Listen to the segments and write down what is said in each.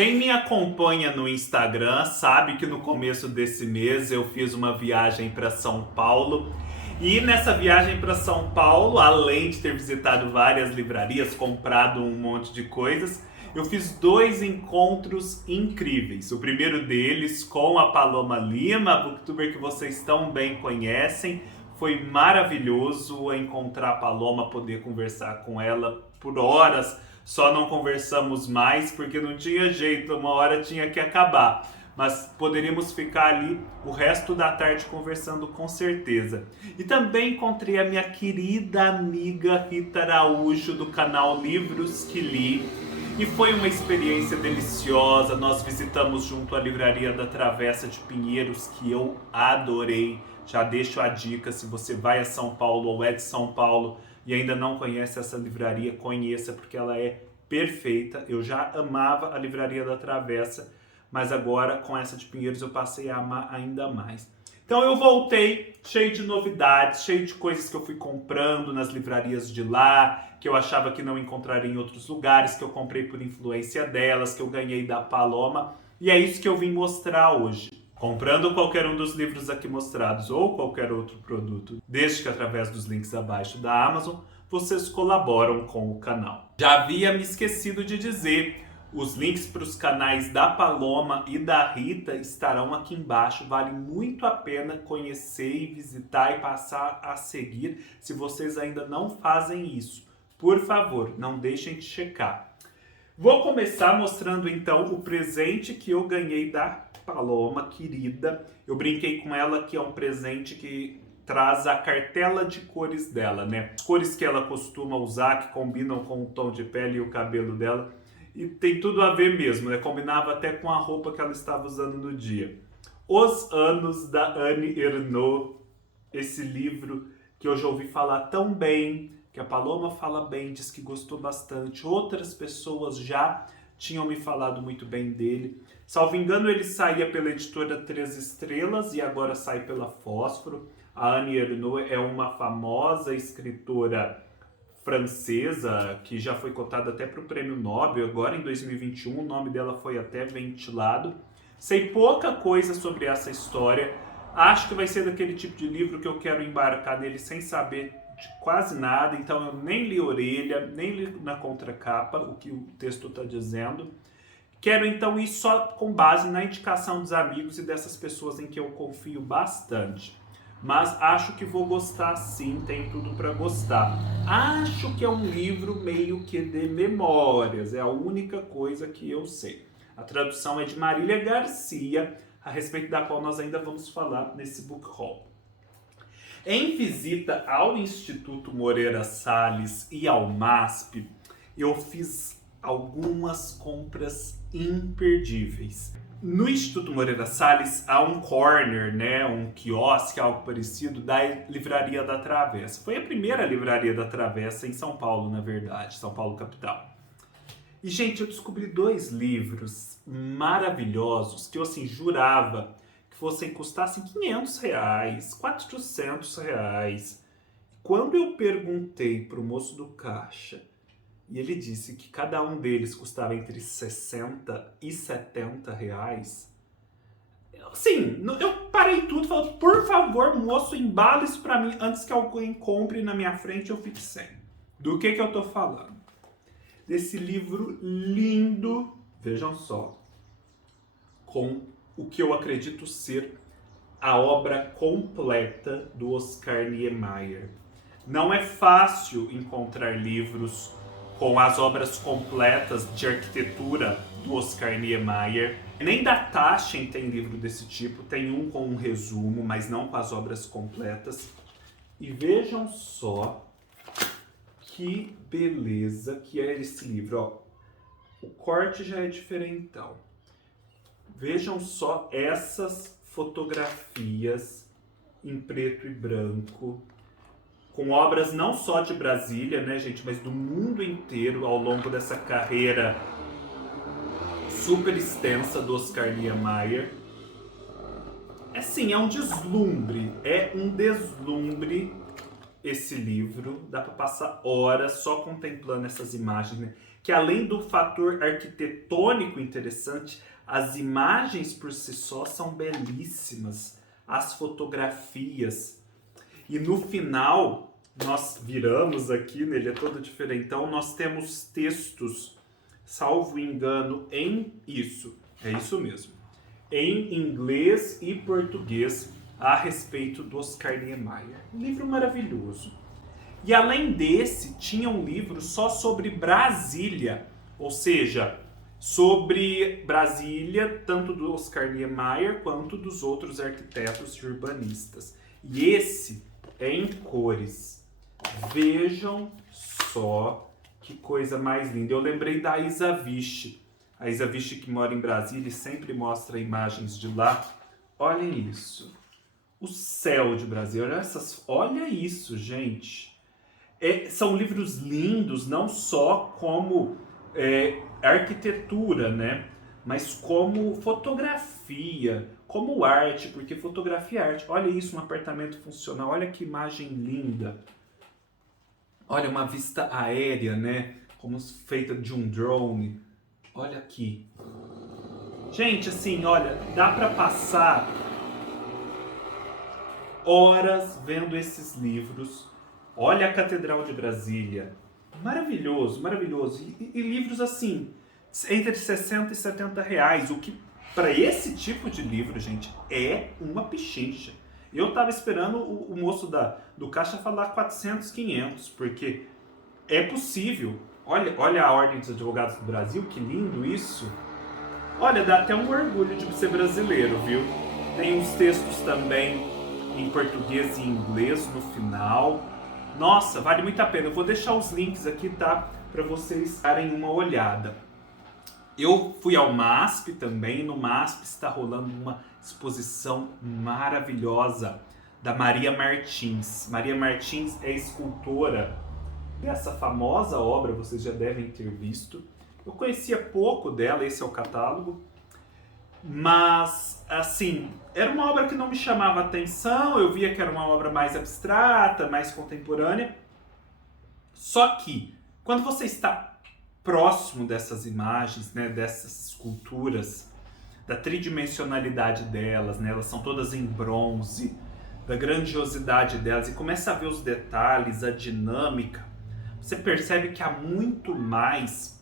Quem me acompanha no Instagram sabe que no começo desse mês eu fiz uma viagem para São Paulo. E nessa viagem para São Paulo, além de ter visitado várias livrarias, comprado um monte de coisas, eu fiz dois encontros incríveis. O primeiro deles com a Paloma Lima, a booktuber que vocês tão bem conhecem. Foi maravilhoso encontrar a Paloma, poder conversar com ela por horas. Só não conversamos mais porque não tinha jeito, uma hora tinha que acabar. Mas poderíamos ficar ali o resto da tarde conversando com certeza. E também encontrei a minha querida amiga Rita Araújo do canal Livros que Li. E foi uma experiência deliciosa. Nós visitamos junto a Livraria da Travessa de Pinheiros, que eu adorei. Já deixo a dica, se você vai a São Paulo ou é de São Paulo e ainda não conhece essa livraria, conheça, porque ela é perfeita. Eu já amava a Livraria da Travessa, mas agora com essa de Pinheiros eu passei a amar ainda mais. Então eu voltei cheio de novidades, cheio de coisas que eu fui comprando nas livrarias de lá, que eu achava que não encontraria em outros lugares, que eu comprei por influência delas, que eu ganhei da Paloma. E é isso que eu vim mostrar hoje. Comprando qualquer um dos livros aqui mostrados ou qualquer outro produto, desde que através dos links abaixo da Amazon, vocês colaboram com o canal. Já havia me esquecido de dizer, os links para os canais da Paloma e da Rita estarão aqui embaixo. Vale muito a pena conhecer e visitar e passar a seguir se vocês ainda não fazem isso. Por favor, não deixem de checar. Vou começar mostrando então o presente que eu ganhei da Paloma, querida. Eu brinquei com ela que é um presente que traz a cartela de cores dela, né? As cores que ela costuma usar, que combinam com o tom de pele e o cabelo dela. E tem tudo a ver mesmo, né? Combinava até com a roupa que ela estava usando no dia. Os Anos, da Annie Ernaux. Esse livro que eu já ouvi falar tão bem, que a Paloma fala bem, diz que gostou bastante. Outras pessoas já tinham me falado muito bem dele. Salvo engano, ele saía pela editora Três Estrelas e agora sai pela Fósforo. A Annie Ernaux é uma famosa escritora francesa que já foi cotada até para o Prêmio Nobel. Agora, em 2021, o nome dela foi até ventilado. Sei pouca coisa sobre essa história. Acho que vai ser daquele tipo de livro que eu quero embarcar nele sem saber de quase nada. Então, eu nem li orelha, nem li na contracapa o que o texto está dizendo. Quero então ir só com base na indicação dos amigos e dessas pessoas em que eu confio bastante. Mas acho que vou gostar sim, tem tudo para gostar. Acho que é um livro meio que de memórias, é a única coisa que eu sei. A tradução é de Marília Garcia, a respeito da qual nós ainda vamos falar nesse book haul. Em visita ao Instituto Moreira Salles e ao MASP, eu fiz algumas compras imperdíveis. No Instituto Moreira Salles há um corner, né, um quiosque, algo parecido, da Livraria da Travessa. Foi a primeira Livraria da Travessa em São Paulo, na verdade, São Paulo capital. E, gente, eu descobri dois livros maravilhosos que eu, assim, jurava que custassem R$500, R$400. Quando eu perguntei para o moço do caixa, e ele disse que cada um deles custava entre R$60 e R$70. Assim, eu parei tudo e falei, por favor, moço, embala isso pra mim antes que alguém compre na minha frente e eu fique sem. Do que eu tô falando? Desse livro lindo, vejam só, com o que eu acredito ser a obra completa do Oscar Niemeyer. Não é fácil encontrar livros com as obras completas de arquitetura do Oscar Niemeyer. Nem da Taschen tem livro desse tipo, tem um com um resumo, mas não com as obras completas. E vejam só que beleza que é esse livro. Ó, o corte já é diferentão. Vejam só essas fotografias em preto e branco, com obras não só de Brasília, né, gente, mas do mundo inteiro ao longo dessa carreira super extensa do Oscar Niemeyer. Assim, é um deslumbre esse livro. Dá para passar horas só contemplando essas imagens, né? que além do fator arquitetônico interessante, as imagens por si só são belíssimas, as fotografias. E no final, nós viramos aqui, né, ele é todo diferentão, nós temos textos, salvo engano, é isso mesmo, em inglês e português, a respeito do Oscar Niemeyer. Um livro maravilhoso. E além desse, tinha um livro só sobre Brasília, ou seja, sobre Brasília, tanto do Oscar Niemeyer quanto dos outros arquitetos e urbanistas. E esse é em cores. Vejam só que coisa mais linda. Eu lembrei da Isa Vichy. A Isa Vichy, que mora em Brasília e sempre mostra imagens de lá. Olhem isso. O céu de Brasília. Olha isso, gente. São livros lindos, não só como arquitetura, né? Mas como fotografia, como arte, porque fotografia é arte. Olha isso, um apartamento funcional, olha que imagem linda. Olha, uma vista aérea, né? Como feita de um drone. Olha aqui. Gente, assim, olha, dá para passar horas vendo esses livros. Olha a Catedral de Brasília. Maravilhoso, maravilhoso. E livros assim, entre 60 e 70 reais, o que para esse tipo de livro, gente, é uma pichincha. Eu tava esperando o moço do caixa falar 400, 500, porque é possível. Olha a Ordem dos Advogados do Brasil, que lindo isso. Olha, dá até um orgulho de ser brasileiro, viu? Tem uns textos também em português e inglês no final. Nossa, vale muito a pena. Eu vou deixar os links aqui, tá? Para vocês darem uma olhada. Eu fui ao MASP também. No MASP está rolando uma exposição maravilhosa da Maria Martins. Maria Martins é escultora dessa famosa obra, vocês já devem ter visto. Eu conhecia pouco dela, esse é o catálogo. Mas, assim, era uma obra que não me chamava atenção, eu via que era uma obra mais abstrata, mais contemporânea. Só que, quando você está próximo dessas imagens, né, dessas esculturas, da tridimensionalidade delas, né, elas são todas em bronze, da grandiosidade delas, e começa a ver os detalhes, a dinâmica, você percebe que há muito mais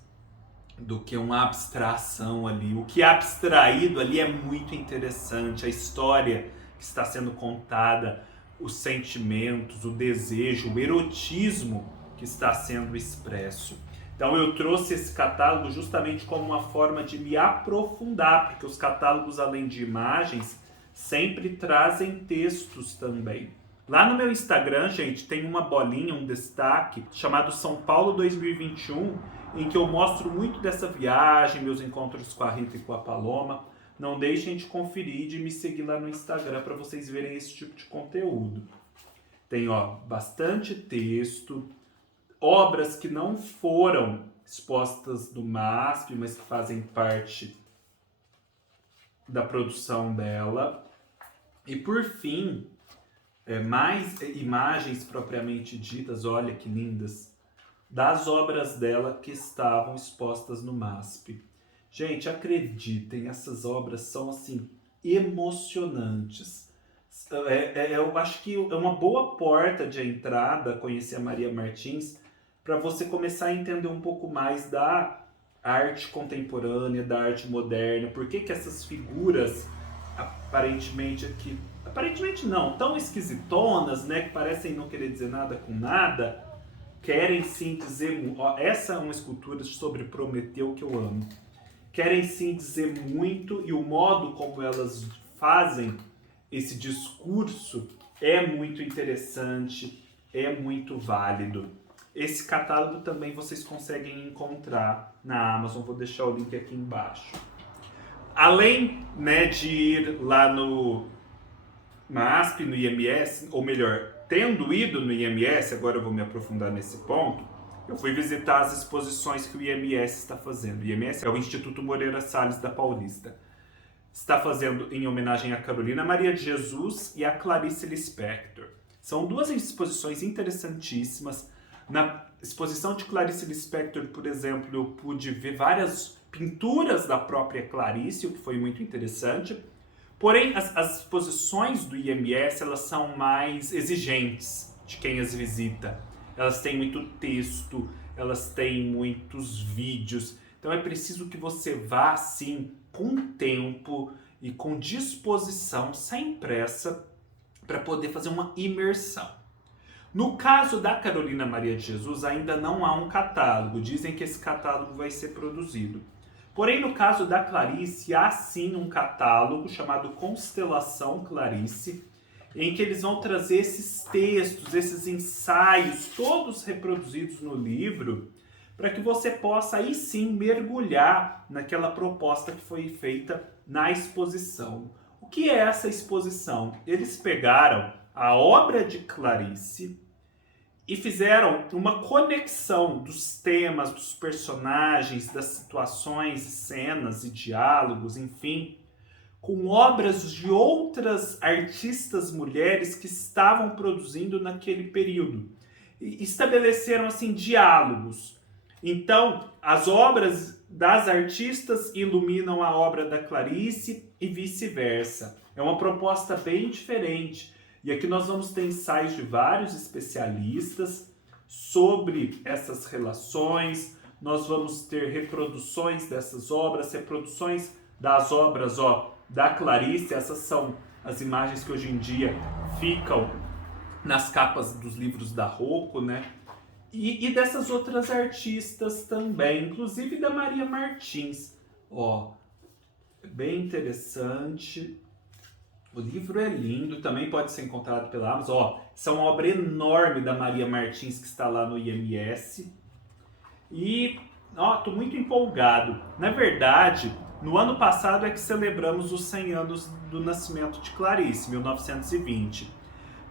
do que uma abstração ali. O que é abstraído ali é muito interessante. A história que está sendo contada, os sentimentos, o desejo, o erotismo que está sendo expresso. Então eu trouxe esse catálogo justamente como uma forma de me aprofundar, porque os catálogos, além de imagens, sempre trazem textos também. Lá no meu Instagram, gente, tem uma bolinha, um destaque, chamado São Paulo 2021, em que eu mostro muito dessa viagem, meus encontros com a Rita e com a Paloma. Não deixem de conferir e de me seguir lá no Instagram para vocês verem esse tipo de conteúdo. Tem, bastante texto, obras que não foram expostas no MASP, mas que fazem parte da produção dela. E por fim, mais imagens propriamente ditas, olha que lindas, das obras dela que estavam expostas no MASP. Gente, acreditem, essas obras são assim emocionantes. Eu acho que é uma boa porta de entrada conhecer a Maria Martins, para você começar a entender um pouco mais da arte contemporânea, da arte moderna, por que essas figuras aparentemente não, tão esquisitonas, né, que parecem não querer dizer nada com nada, querem sim dizer, essa é uma escultura sobre Prometeu que eu amo, querem sim dizer muito, e o modo como elas fazem esse discurso é muito interessante, é muito válido. Esse catálogo também vocês conseguem encontrar na Amazon, vou deixar o link aqui embaixo. Além, né, de ir lá no MASP, no IMS, ou melhor, tendo ido no IMS, agora eu vou me aprofundar nesse ponto, eu fui visitar as exposições que o IMS está fazendo. O IMS é o Instituto Moreira Salles da Paulista. Está fazendo em homenagem a Carolina Maria de Jesus e a Clarice Lispector. São duas exposições interessantíssimas. Na exposição de Clarice Lispector, por exemplo, eu pude ver várias pinturas da própria Clarice, o que foi muito interessante. Porém, as exposições do IMS, elas são mais exigentes de quem as visita. Elas têm muito texto, elas têm muitos vídeos. Então é preciso que você vá, assim, com tempo e com disposição, sem pressa, para poder fazer uma imersão. No caso da Carolina Maria de Jesus, ainda não há um catálogo. Dizem que esse catálogo vai ser produzido. Porém, no caso da Clarice, há sim um catálogo chamado Constelação Clarice, em que eles vão trazer esses textos, esses ensaios, todos reproduzidos no livro, para que você possa aí sim mergulhar naquela proposta que foi feita na exposição. O que é essa exposição? Eles pegaram a obra de Clarice e fizeram uma conexão dos temas, dos personagens, das situações, cenas e diálogos, enfim, com obras de outras artistas mulheres que estavam produzindo naquele período. E estabeleceram, assim, diálogos. Então, as obras das artistas iluminam a obra da Clarice e vice-versa. É uma proposta bem diferente. E aqui nós vamos ter ensaios de vários especialistas sobre essas relações. Nós vamos ter reproduções dessas obras, reproduções das obras da Clarice. Essas são as imagens que hoje em dia ficam nas capas dos livros da Rocco, né? E dessas outras artistas também, inclusive da Maria Martins. Bem interessante. O livro é lindo, também pode ser encontrado pela Amazon. Essa é uma obra enorme da Maria Martins que está lá no IMS. E, tô muito empolgado. Na verdade, no ano passado é que celebramos os 100 anos do nascimento de Clarice, 1920.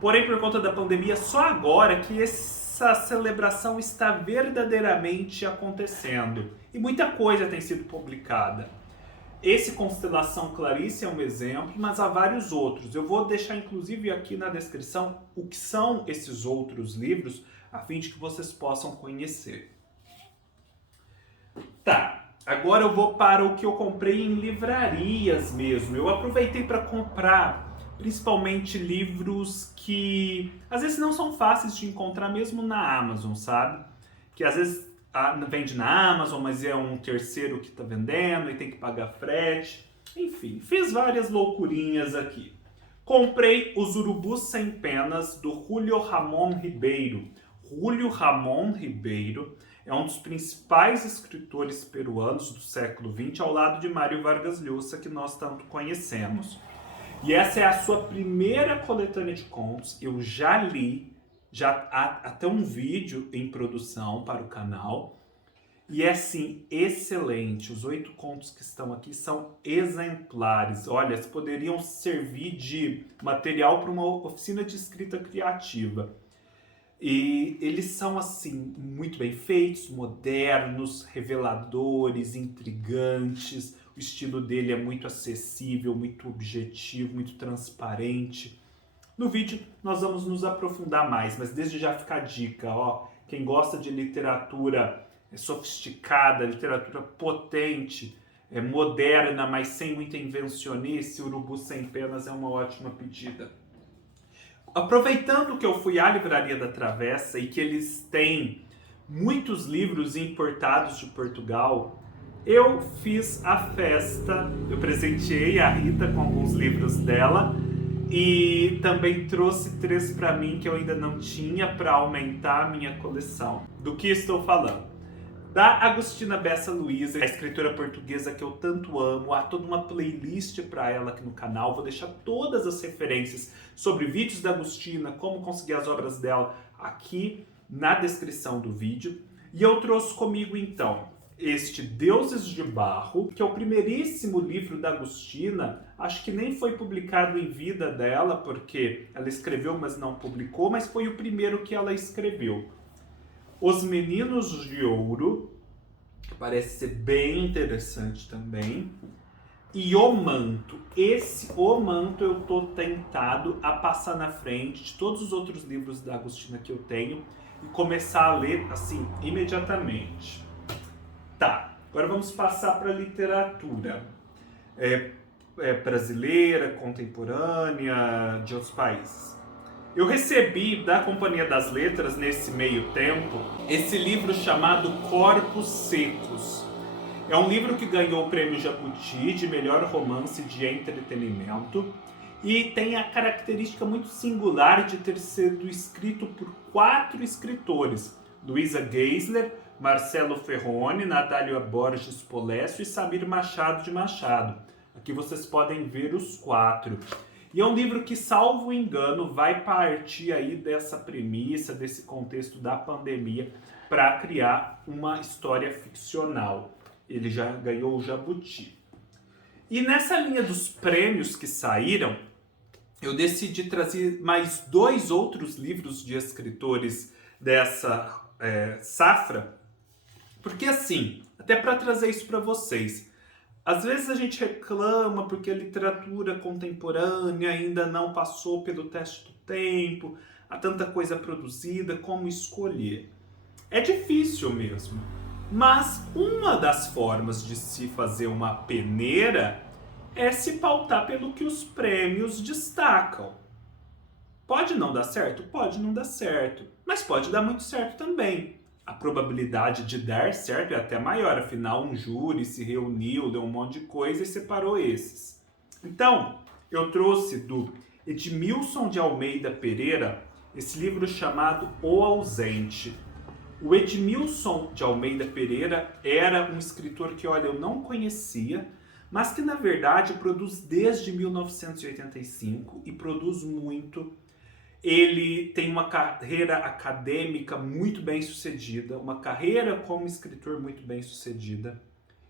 Porém, por conta da pandemia, só agora que essa celebração está verdadeiramente acontecendo. E muita coisa tem sido publicada. Esse Constelação Clarice é um exemplo, mas há vários outros. Eu vou deixar inclusive aqui na descrição o que são esses outros livros, a fim de que vocês possam conhecer. Tá, agora eu vou para o que eu comprei em livrarias mesmo. Eu aproveitei para comprar principalmente livros que às vezes não são fáceis de encontrar mesmo na Amazon, sabe? Que às vezes vende na Amazon, mas é um terceiro que está vendendo e tem que pagar frete. Enfim, fiz várias loucurinhas aqui. Comprei Os Urubus Sem Penas, do Julio Ramón Ribeiro. Julio Ramón Ribeiro é um dos principais escritores peruanos do século XX, ao lado de Mário Vargas Llosa, que nós tanto conhecemos. E essa é a sua primeira coletânea de contos. Eu já li, já há até um vídeo em produção para o canal. E é, assim, excelente. Os 8 contos que estão aqui são exemplares. Olha, eles poderiam servir de material para uma oficina de escrita criativa. E eles são, assim, muito bem feitos, modernos, reveladores, intrigantes. O estilo dele é muito acessível, muito objetivo, muito transparente. No vídeo nós vamos nos aprofundar mais, mas desde já fica a dica, quem gosta de literatura sofisticada, literatura potente, moderna, mas sem muita invencionice, Urubu Sem Penas é uma ótima pedida. Aproveitando que eu fui à Livraria da Travessa e que eles têm muitos livros importados de Portugal, eu fiz a festa, eu presenteei a Rita com alguns livros dela e também trouxe 3 para mim que eu ainda não tinha para aumentar a minha coleção. Do que estou falando? Da Agostina Bessa Luiza, a escritora portuguesa que eu tanto amo. Há toda uma playlist para ela aqui no canal. Vou deixar todas as referências sobre vídeos da Agostina, como conseguir as obras dela aqui na descrição do vídeo. E eu trouxe comigo então este Deuses de Barro, que é o primeiríssimo livro da Agostina. Acho que nem foi publicado em vida dela, porque ela escreveu, mas não publicou, mas foi o primeiro que ela escreveu. Os Meninos de Ouro, que parece ser bem interessante também. E O Manto. O Manto eu tô tentado a passar na frente de todos os outros livros da Agostina que eu tenho. e começar a ler assim imediatamente. Tá, agora vamos passar para a literatura brasileira, contemporânea, de outros países. Eu recebi da Companhia das Letras, nesse meio tempo, esse livro chamado Corpos Secos. É um livro que ganhou o Prêmio Jabuti de melhor romance de entretenimento e tem a característica muito singular de ter sido escrito por 4 escritores: Luísa Geisler, Marcelo Ferroni, Natália Borges Polécio e Samir Machado de Machado. Aqui vocês podem ver os 4. E é um livro que, salvo engano, vai partir aí dessa premissa, desse contexto da pandemia, para criar uma história ficcional. Ele já ganhou o Jabuti. E nessa linha dos prêmios que saíram, eu decidi trazer mais 2 outros livros de escritores dessa safra, porque assim, até para trazer isso para vocês, às vezes a gente reclama porque a literatura contemporânea ainda não passou pelo teste do tempo, há tanta coisa produzida, como escolher? É difícil mesmo. Mas uma das formas de se fazer uma peneira é se pautar pelo que os prêmios destacam. Pode não dar certo? Pode não dar certo. Mas pode dar muito certo também. A probabilidade de dar certo é até maior, afinal um júri se reuniu, deu um monte de coisa e separou esses. Então, eu trouxe do Edmilson de Almeida Pereira esse livro chamado O Ausente. O Edmilson de Almeida Pereira era um escritor que, olha, eu não conhecia, mas que na verdade produz desde 1985 e produz muito. Ele tem uma carreira acadêmica muito bem sucedida, uma carreira como escritor muito bem sucedida.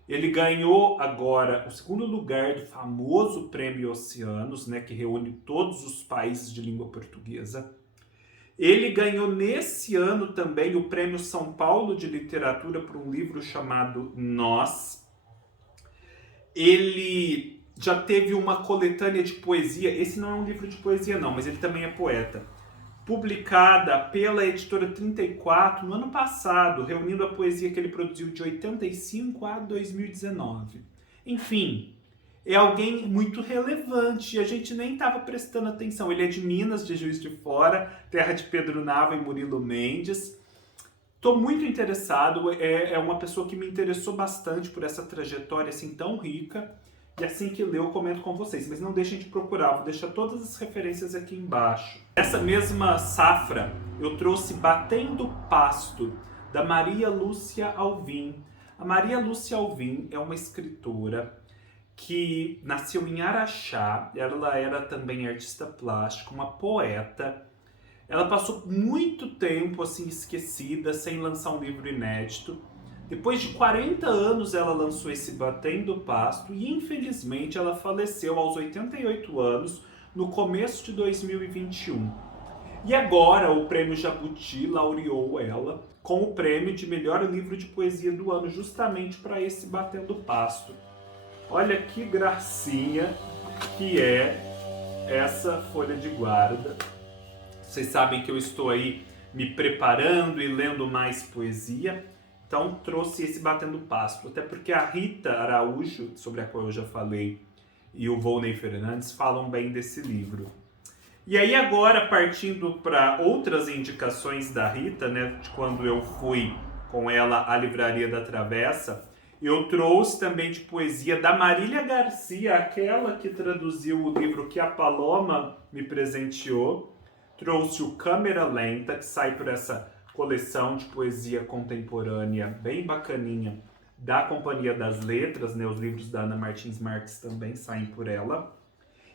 Ele ganhou agora o 2º lugar do famoso Prêmio Oceanos, né, que reúne todos os países de língua portuguesa. Ele ganhou nesse ano também o Prêmio São Paulo de Literatura por um livro chamado Nós. Ele já teve uma coletânea de poesia, esse não é um livro de poesia não, mas ele também é poeta, publicada pela editora 34 no ano passado, reunindo a poesia que ele produziu de 85 a 2019. Enfim, é alguém muito relevante e a gente nem estava prestando atenção. Ele é de Minas, de Juiz de Fora, terra de Pedro Nava e Murilo Mendes. Estou muito interessado, é uma pessoa que me interessou bastante por essa trajetória assim tão rica. E assim que ler eu comento com vocês, mas não deixem de procurar, vou deixar todas as referências aqui embaixo. Nessa mesma safra, eu trouxe Batendo Pasto, da Maria Lúcia Alvim. A Maria Lúcia Alvim é uma escritora que nasceu em Araxá, ela era também artista plástica, uma poeta. Ela passou muito tempo assim esquecida, sem lançar um livro inédito. Depois de 40 anos ela lançou esse Batendo Pasto e infelizmente ela faleceu aos 88 anos no começo de 2021. E agora o Prêmio Jabuti laureou ela com o prêmio de melhor livro de poesia do ano, justamente para esse Batendo Pasto. Olha que gracinha que é essa folha de guarda. Vocês sabem que eu estou aí me preparando e lendo mais poesia. Então trouxe esse Batendo Pasto, até porque a Rita Araújo, sobre a qual eu já falei, e o Volney Fernandes falam bem desse livro. E aí agora, partindo para outras indicações da Rita, né, de quando eu fui com ela à Livraria da Travessa, eu trouxe também de poesia da Marília Garcia, aquela que traduziu o livro que a Paloma me presenteou. Trouxe o Câmera Lenta, que sai por essa coleção de poesia contemporânea bem bacaninha da Companhia das Letras, né? Os livros da Ana Martins Marques também saem por ela.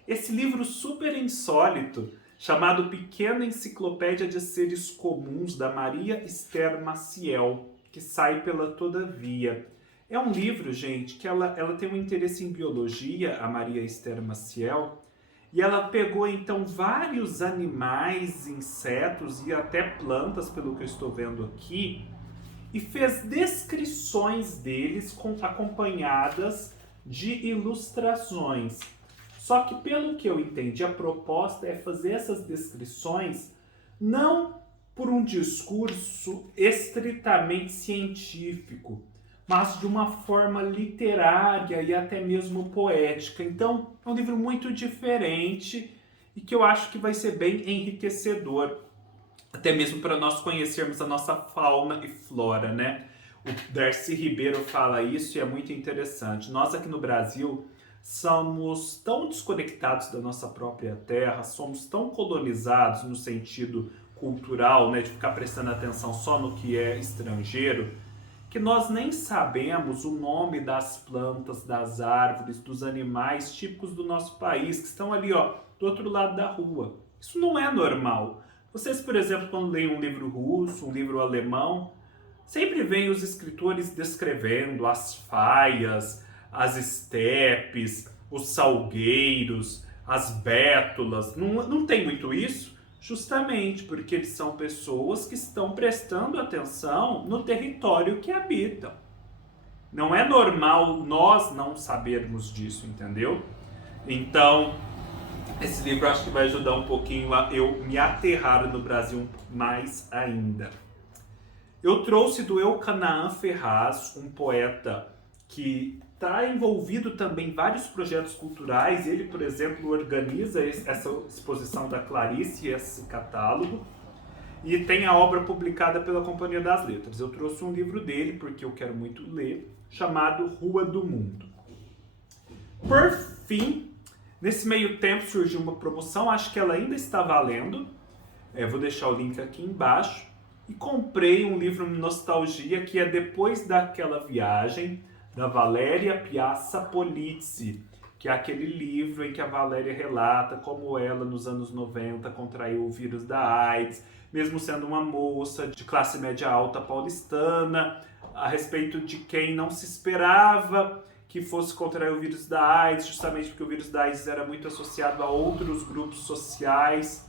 Esse livro super insólito, chamado Pequena Enciclopédia de Seres Comuns, da Maria Esther Maciel, que sai pela Todavia. É um livro, gente, que ela tem um interesse em biologia, a Maria Esther Maciel, e ela pegou, então, vários animais, insetos e até plantas, pelo que eu estou vendo aqui, e fez descrições deles acompanhadas de ilustrações. Só que, pelo que eu entendi, a proposta é fazer essas descrições não por um discurso estritamente científico, mas de uma forma literária e até mesmo poética. Então, é um livro muito diferente e que eu acho que vai ser bem enriquecedor, até mesmo para nós conhecermos a nossa fauna e flora, né? O Darcy Ribeiro fala isso e é muito interessante. Nós aqui no Brasil somos tão desconectados da nossa própria terra, somos tão colonizados no sentido cultural, né, de ficar prestando atenção só no que é estrangeiro, que nós nem sabemos o nome das plantas, das árvores, dos animais típicos do nosso país, que estão ali, ó, do outro lado da rua. Isso não é normal. Vocês, por exemplo, quando leem um livro russo, um livro alemão, sempre veem os escritores descrevendo as faias, as estepes, os salgueiros, as bétulas. Não tem muito isso? Justamente porque eles são pessoas que estão prestando atenção no território que habitam. Não é normal nós não sabermos disso, entendeu? Então, esse livro acho que vai ajudar um pouquinho a eu me aterrar no Brasil mais ainda. Eu trouxe do Elcanaã Ferraz, um poeta que está envolvido também em vários projetos culturais. Ele, por exemplo, organiza essa exposição da Clarice, esse catálogo, e tem a obra publicada pela Companhia das Letras. Eu trouxe um livro dele, porque eu quero muito ler, chamado Rua do Mundo. Por fim, nesse meio tempo surgiu uma promoção, acho que ela ainda está valendo, vou deixar o link aqui embaixo, e comprei um livro Nostalgia, que é Depois daquela Viagem, da Valéria Piazza Polizzi, que é aquele livro em que a Valéria relata como ela, nos anos 90, contraiu o vírus da AIDS, mesmo sendo uma moça de classe média alta paulistana, a respeito de quem não se esperava que fosse contrair o vírus da AIDS, justamente porque o vírus da AIDS era muito associado a outros grupos sociais.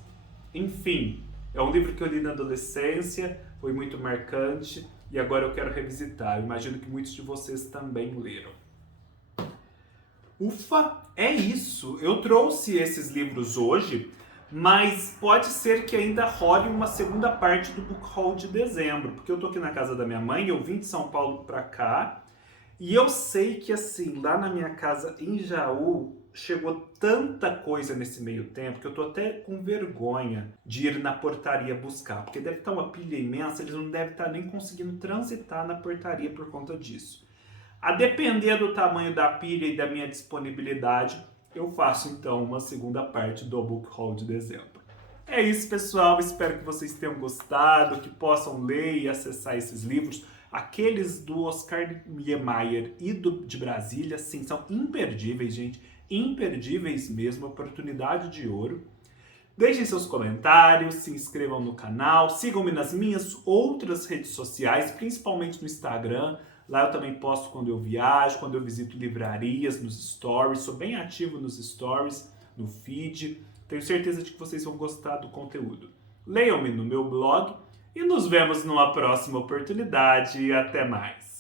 Enfim, é um livro que eu li na adolescência, foi muito marcante, e agora eu quero revisitar. Eu imagino que muitos de vocês também leram. Ufa, é isso. Eu trouxe esses livros hoje, mas pode ser que ainda role uma segunda parte do Book Haul de dezembro, porque eu tô aqui na casa da minha mãe, eu vim de São Paulo pra cá, e eu sei que assim, lá na minha casa em Jaú, chegou tanta coisa nesse meio tempo que eu tô até com vergonha de ir na portaria buscar, porque deve estar uma pilha imensa, eles não devem estar nem conseguindo transitar na portaria por conta disso. A depender do tamanho da pilha e da minha disponibilidade, eu faço então uma segunda parte do Book Haul de dezembro. É isso, pessoal, espero que vocês tenham gostado, que possam ler e acessar esses livros. Aqueles do Oscar Niemeyer e de Brasília, sim, são imperdíveis, gente. Imperdíveis mesmo, oportunidade de ouro. Deixem seus comentários, se inscrevam no canal, sigam-me nas minhas outras redes sociais, principalmente no Instagram. Lá eu também posto quando eu viajo, quando eu visito livrarias, nos stories. Sou bem ativo nos stories, no feed. Tenho certeza de que vocês vão gostar do conteúdo. Leiam-me no meu blog e nos vemos numa próxima oportunidade. Até mais!